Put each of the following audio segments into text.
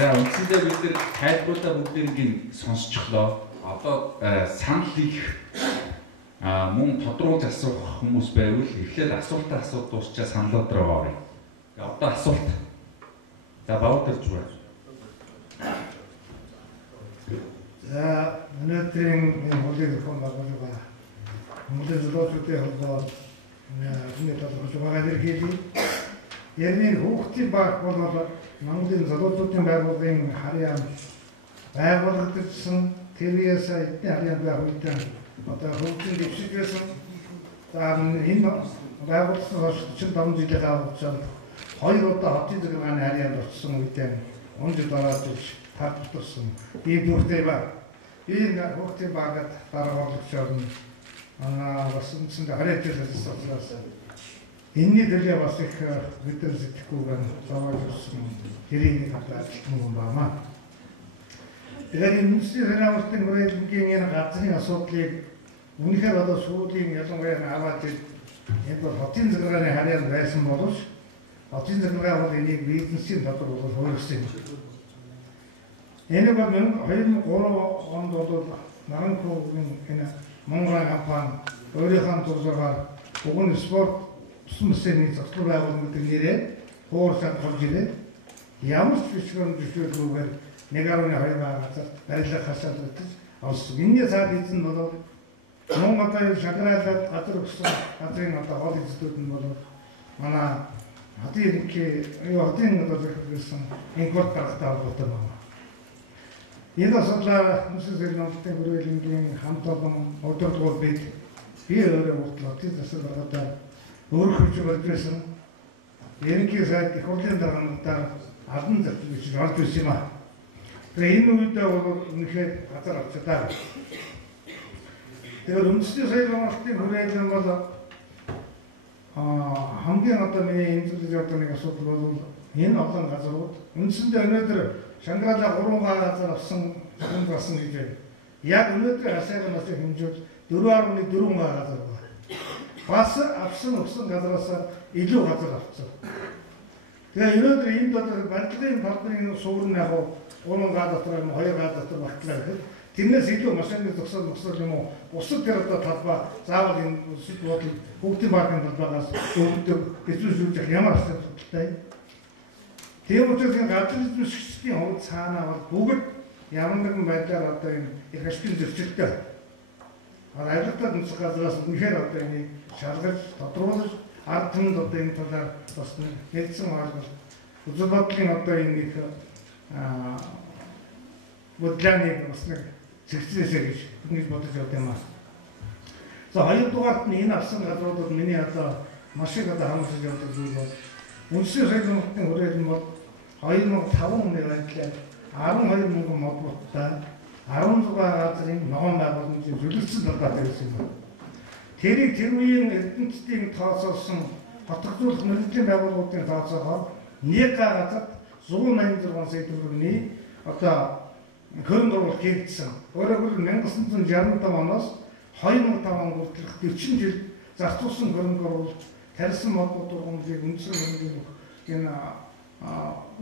За үндсэндээ бид нар тайлбарлаа бүгдийг сонсчихлоо. Одоо санал их мөн тодруулж асуух хүмүүс байвал эхлээд асуултаа асуух дуусчаа саналууд руу оръё. Одоо асуулт. За баутарч байна. За өнөөдрийн хуулийг хон байгуулга Монгол золиослуудын холбоо энэ толгойгоо хэрэглэе. Ярины хүүхдийн баг бол Монголын золиослуудын байгууллагын харьяан байгуулагдсан тэрээс эдний харьяан байгуулалтын одоо хөгжин дэвшигээс энэ байгууллагын 45 жилийн хугацаанд 2 удаа хотын захиргааны харьяанд орсон үедээ онжид ороод тавтарсан. Ийм бүртэй баг. Энэ хүүхдийн багад дараалагч орно. Бас үндсэндээ харьяан төлөвлөсөн. Энэний төлөө бас их бидний сэтгэхүйгээр зовоолсон хэрийг хадгалсан юм байна. Тэгэхээр энэ үндэсний санаалтын хүрээлэнгийн энэ газрын асуудлыг үнэхээр одоо сүүлийн ялангуяа аваад энэ бол хотын захиргааны харьяан байсан боловч хотын захиргаа бол энийг бизнесийн дотор бол хөргөсөн юм. Энэ бол 2003 онд бол Наранхуугийн энэ Монгол компани өөрийнхөө туршлагаар уг нь спорт сүмсэний зохицол байгууллагын нэрээр хуурсанд орж ирээд ямар ч бичвэрийн зөвшөөрлгүйгээр 1.2 газар барилга хасаад олсон. Энэний цаад эзэн бол Монголын шаграалаад газар өгсөн газрын одоо гол эзэдүүд нь бол манай хотын ерөнхий хотын одоо зөвхөн инкорт гаргатай холбоотой байна. Энэ асуудлаа хүмүүсийн нэмэлтийн хүрээлэнгийн хамт олон удирдлагууд бид өөрөө уртлаа тийм засал байгаатай өөрөөр хэлбэл ерөнхий сайд их хурлын даргаануудаар албан зөвлөгч орж ирсэн юм аа. Тэгээ энэ үедээ бол үнэхээр газар авчдаа. Тэгэхээр үндэсний соёлын амралтын хүрээлэн бол хамгийн одоо миний энэ зүйлийн одоо нэг асуудал бол энэ олон газрууд үндсэндээ өнөөдөр Шанграалаа 3 газар авсан болсон гэж байна. Яг өнөөдөр хасаагаа нас хэмжүүл 4.4 газар байна. Бас авсан газараас илүү газар авсан. Тэгээ өнөөдөр энд одоо барилгын паркын суурь нь яг 3 га дотор юм 2 га дотор багтлаа гэхэд тэрнээс илүү машины зогсоол юм уу бусад тэр одоо талбай заавал энэ сүд бодол хүүхдийн паркын талбайгаас өвдөг хэцүүшүүлж ямар асуудалтай. Тийм учраас энэ газрын зүйсгчдийн хувьд цаанаа бол бүгд ямар нэгэн байдлаар одоо энэ их ашигын зөрчилтэй. Айлгатад нөхцөл газраас үнэхээр одоо энийг шалгаж тодруулж ард түмэнд одоо энэ талаар бас хэлсэн байгаа. Үзэл бодлын одоо энэ их бодлооныг бас нэг зэгцлээсэй гэж ингэж бодож байна юм аа. За хоёрдугаарт нь энэ авсан газруудад миний одоо маш их одоо хамсаж явдаг зүйл бол үндэсний соёлын амралтын хүрээлэн бол 2005 оны байдлаар 12 мянган модуудтай 16 газрын ногоон байгууламжийн зөвлөсөн талбай байсан юм байна. Тэрийг тэр үеийн эрдэмтдийн тооцоолсон хотгозуулах мэргэжлийн байгууллагуудын тооцоогоор 1 газар 186 сая төгрөгийн одоо хөрөнгө оруулалт хийгдсэн. Өөрөөр хэлбэл 1965 оноос 2005 он хүртэлх 40 жил зарцуулсан хөрөнгө оруулалт тарьсан модууд ургамлыг үндсэн хөрөнгөний энэ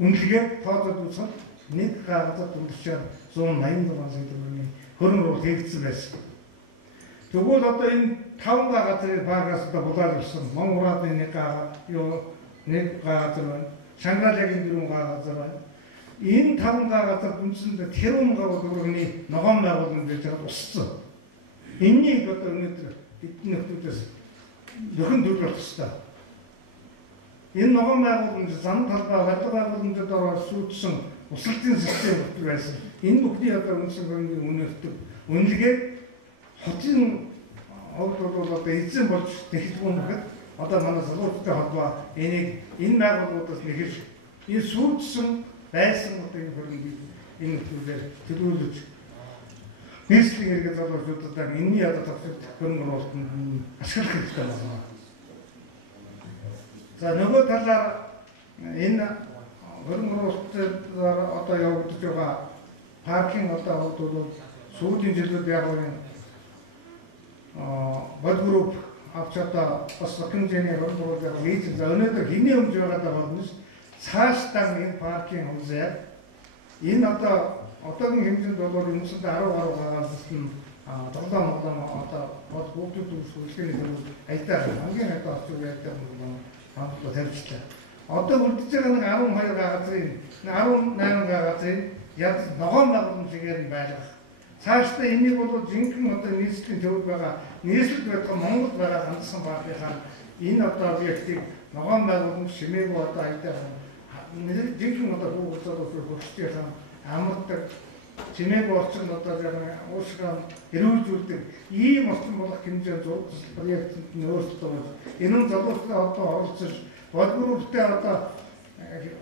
үнэлгээд тооцоод үзэхэд 1 газар дүнсээр 186 сая төгрөгийн хөрөнгө оруулалт хийгдсэн байсан. Тэгвэл одоо энэ 5 газрын багаас одоо булаад ирсэн Монгол улсын 1 газар байна. Шанграалын 4 газар байна. Энэ 5 газар үндсэндээ тэрүүн төгрөгийн ногоон байгууламж гэж уссан. Энэнийг одоо өнөөдөр бидний нөхцөлөөс нөхөн төлөвлөх ёстой. Энэ ногоон байгууламж зам талбай барилга байгууламжид ороод сүйдсэн усалтын систем байсан. Энэ бүхний одоо үндсэн хөрөнгөний үнэлдэг. Үнэлгээд хотын хувьд бол одоо эзэн болж тэгэлгүй нэхэд одоо манай залуучуудын холбоо энийг энэ байгууллагуудаас нэхэж энэ сүйдсэн байсан одоо энэ хөрөнгийг энэ зүйлээр төлөвлөж нийслэлийн иргэн залуучуудаа энэний одоо төвчд хөрөнгө оруулалтанд ашиглах хэрэгтэй байна. За нөгөө талаар энэ хөрөнгө оруулалтаар одоо явагдаж байгаа паркинг одоо бол сүүлийн жилүүд яг бод групп авч одоо бас хэмжээний хөрөнгө оруулалт хийж за өнөөдөр хэний хэмжээ байгаа даа болно. Цаашдаа энэ паркинг хэмжээ Энэ одоогийн хэмжээнд бол өнгөрсөн 10 гаруй гагаалт нь тоглоом одоо бүгд үйлчлэгийн зөвлөлд аятаа хамгийн одоо орчин аятаа хамтдаа тавьчихлаа. Одоо үлдэж байгаа нэг 12 гагаалын 18 гагаалын яд ногоон байгууламжээр нь байлгах. Цаашдаа энийг бол жинхэнэ одоо нийслэлийн төвд байгаа нийслэл байдаг Монгол байгаа ганцхан партийнхаа энэ одоо объектыг ногоон байгууламж шимээгүй одоо аятаа жинхэнэ одоо хүүхдүүд хөгжтөйхэн амардаг чимээгүй орчин одоо уушгаа эрүүлжүүлдэг ийм орчин болох хэмжээнд зураг проектанд нь өөрчлөлт болж энэ нь залуучуудаа одоо оролцож боловсролтой одоо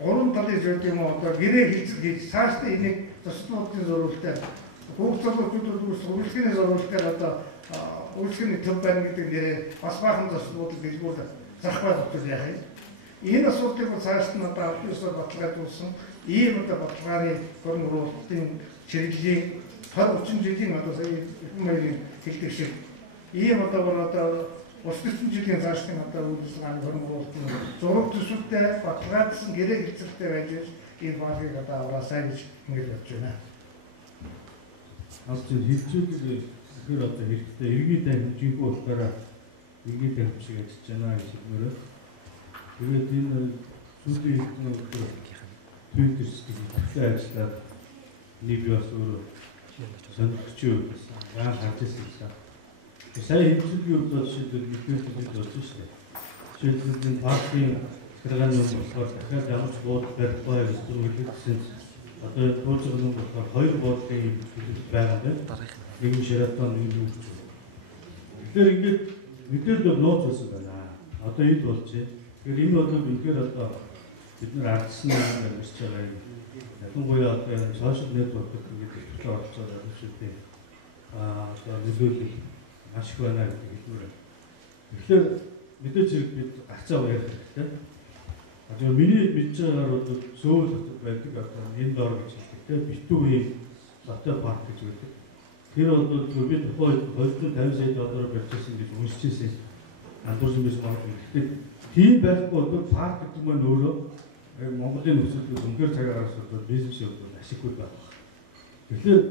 3 талын зүйл юм уу одоо гэрээ хийцэл хийж цаашдаа энийг төслүүдийн зориулалтаар хүүхд залуучуудад үйлчлэгийн зориулалтаар одоо үйлчлэгийн төв байна гэдэг нэрээр бас баахан төслүүдийг дэлгүүр зарах байх яах юм. Энэ асуудлыг цааш нь одоо албаасаа баталгаажуулсан ийм одоо баталгааны гурван уруултын чиглэлийн 20-30 жилийн одоо сая хүмүүс хэлдэг шиг ийм одоо улс төрийн жилийн цаашдын одоо үйлчлэгийн гурван уруултын зураг төсөвтэй баталгаажсан гэрээ хэлцэлтэй байж энэ багийг одоо аваасаа гэж ингэж бодож байна. Аз зөв хэлцүүлэг тэгэхээр одоо хэрэгтэй иргэний хэмжээгүй болохоор иргэний хэмжээг ажиллаж байна гэж хэлмээрээ. Тэгээд энэ сүүлийн Twitter сэтгэлтэй ажиллаад нэг бас өөр сонирхч яа харж ирсэн. Сая хэлцүүлгийн хувьд жишээлбэл мэдээлэл болсон шүү дээ. Жишээлбэл партийн захиргааны болохоор дахиад ямар ч буудал барихгүй гэж хэлсэн. Одоо пүүжиг нь болохоор хоёр буудлын хэлбэл байгаа юм байна. Нэг нь Шератон, нэг нь Өвч. Тэгэхээр ингээд мэдээлэл нууц байсан байна. Одоо энд болж байна. Тэгэхээр энэ бол үнэхээр одоо бид нар ардсан юм ярьж байгаа юм. Ялангуяа одоо сошиал нэтворкт ингээд төлөв орж байгаа юм шиг тийм. Одоо нөлөөлөл маш их байна гэдэг хэлмээр. Тэгэхээр мэдээж бид гарцаа ярих хэрэгтэй. Одоо миний мэдж байгаагаар бол Сөүл хотод байдаг одоо энэ дор гэж хэлдэг. Битүүгийн дотоо парк гэж үүдэг. Тэр бол бид тухайн 250 сая доллараар барьжсэн гэж уншижсэн. Андуурсан биш магадгүй. Тэгэхээр тийм байхгүй бол парк гэдэг нь өөрөө Монголын нөхцөлд үнээр цагаараас бол бизнес явуулах ашиггүй байна. Тэгэхээр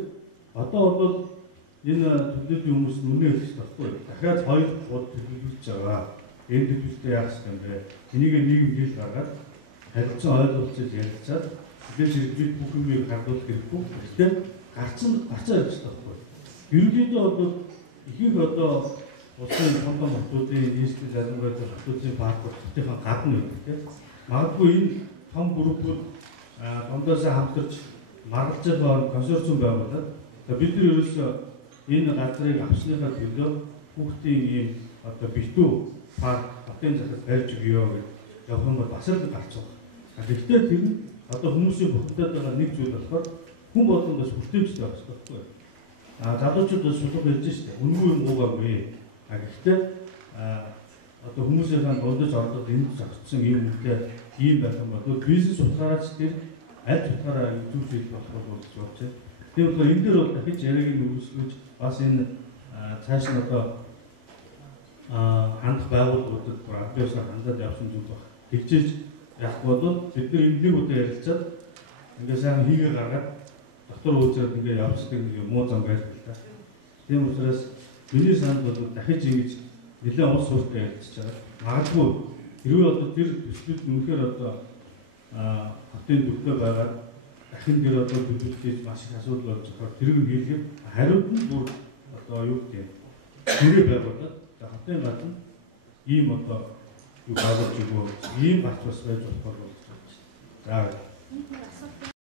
одоо бол энэ төлөвлөлийн хүмүүс үнэ хэлж болохгүй. Дахиад хоёр бод төлөвлөж байгаа. Энэ төлөвлөлтөд яах юм бэ? Энийг нийгэм хэл гаргаад харилцан ойлголцож ярилцаад бид бид бүх юмыг хадгалах хэрэггүй. Тэгэхээр гарцаа явж болохгүй. Ерөнхийдөө бол ихэнх одоо улсын том хотуудын нийслэл залгамжтай хотуудын паркуудын гадна байдаг. Магадгүй энэ том группүүд дондоосоо хамтарч маргалж байгаа консорциум байгуулад бид нар ерөөсөө энэ газрыг авсныхаа төлөө хүүхдийн ийм одоо битүү парк хотын захад барьж өгье гэж явах юм бол бас л гарч байгаа. Гэхдээ тэр нь одоо хүмүүсийн бүгдээд байгаа нэг зүйл болохоор хүн болгон бас хүртээмжтэй байх хэрэгтэй. Залуучууд бас шулууг хэлж штэ. Үнгүй юм уугаагүй. Гэхдээ одоо хүмүүсийн дундаж ордог энэ зохицсон ийм үнэтэй ийм байх юм бол бизнес утгаараач тэр аль утгаараа зүйлс болох бол гэж бодож байна. Тийм болохоор энэ дээр бол дахиж яриаг нь үүсгэж бас энэ цааш нь одоо хандах байгууллагуудад радиосоор хандаад явсан зүйл баг. Тэгжээж явах бол бид нар энийг удаа ярилцаад ингээ сайн хийгээ гаргаад дотор үзээд ингээ явцдаг нэг муу зам байдаг л да. Тийм учраас миний санд бол дахиж ингэж нэлээд улс суртаа ярилцж байгаа. Магадгүй хэрвээ одоо тэр төслүүд үнэхээр одоо хотын төвдөө байгаад дахин тэр одоо төлөвлөлтөд маш их асуудал болж байгаа. Тэрийг хийлгэх хариуд нь бүр одоо юу гэдэг хэрэг байгуулад хотын гадна ийм одоо юу байгуулж өгөө ийм гарч бас байж болох бол. За